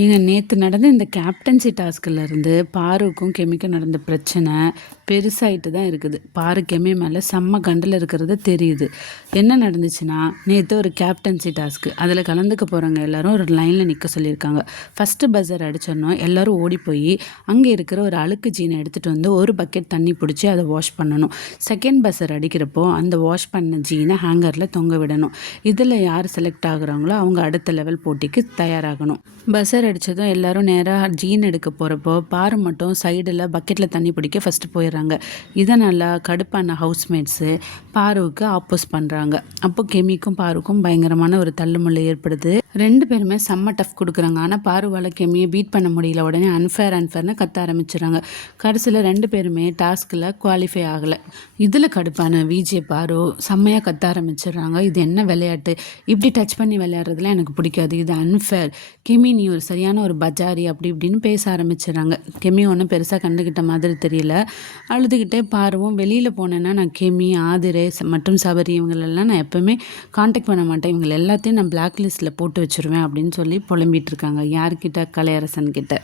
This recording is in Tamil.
ஏங்க நேற்று நடந்த இந்த கேப்டன்சி டாஸ்கில் பாருக்கும் கெமிக்கும் நடந்த பிரச்சனை பெருசாயிட்டு தான் இருக்குது. பாரு கெமி மேலே செம்ம கண்டில் இருக்கிறது தெரியுது. என்ன நடந்துச்சுன்னா நேற்று ஒரு கேப்டன்சி டாஸ்க்கு அதில் கலந்துக்க போகிறவங்க எல்லாரும் ஒரு லைனில் நிற்க சொல்லியிருக்காங்க. ஃபஸ்ட்டு பஸ்ஸர் அடிச்சிடணும் எல்லாரும் ஓடி போய் அங்கே இருக்கிற ஒரு அழுக்கு ஜீனை எடுத்துகிட்டு வந்து ஒரு பக்கெட் தண்ணி பிடிச்சி அதை வாஷ் பண்ணணும். செகண்ட் பஸ்ஸர் அடிக்கிறப்போ அந்த வாஷ் பண்ண ஜீனை ஹேங்கரில் தொங்க விடணும். இதில் யார் செலக்ட் ஆகுறாங்களோ அவங்க அடுத்த லெவல் போட்டிக்கு தயாராகணும். பஸ்ஸர் அடித்ததும் எல்லாரும் நேராக ஜீன் எடுக்க போகிறப்போ பாரு மட்டும் சைடில் பக்கெட்டில் தண்ணி பிடிக்க ஃபஸ்ட்டு போயிடுறாங்க. இதனால் கடுப்பான ஹவுஸ்மேட்ஸு பாருவுக்கு ஆப்போஸ் பண்ணுறாங்க அப்போ கெமிக்கும் பாருக்கும் பயங்கரமான ஒரு தள்ளுமுள்ளு ஏற்படுது. ரெண்டு பேருமே செம்ம டஃப் கொடுக்குறாங்க. ஆனால் பாருவால் கெமியை பீட் பண்ண முடியல. உடனே அன்ஃபேர் அன்ஃபேர்னு கத்த ஆரம்பிச்சிடுறாங்க. கடைசியில் ரெண்டு பேருமே டாஸ்கில் குவாலிஃபை ஆகலை. இதில் கடுப்பான விஜே பாரு செம்மையாக கத்த ஆரம்பிச்சிடுறாங்க. இது என்ன விளையாட்டு? இப்படி டச் பண்ணி விளையாடுறதுலாம் எனக்கு பிடிக்காது. இது அன்ஃபேர் கெமி நீ ஒரு சரியான ஒரு பஜாரி அப்படி இப்படின்னு பேச ஆரம்பிச்சிடுறாங்க கெமி ஒன்றும் பெருசாக கண்டுக்கிட்ட மாதிரி தெரியல. அழுதுகிட்டே பார்வோம். வெளியில் போனேன்னா நான் கெமி ஆதிரே மற்றும் சபரி இவங்களெல்லாம் நான் எப்போவுமே காண்டாக்ட் பண்ண மாட்டேன். இவங்க எல்லாத்தையும் நான் பிளாக் லிஸ்ட்டில் போட்டு வச்சுருவேன் அப்படின்னு சொல்லி புலம்பிகிட்டு இருக்காங்க. யார்கிட்ட? கலையரசன்கிட்ட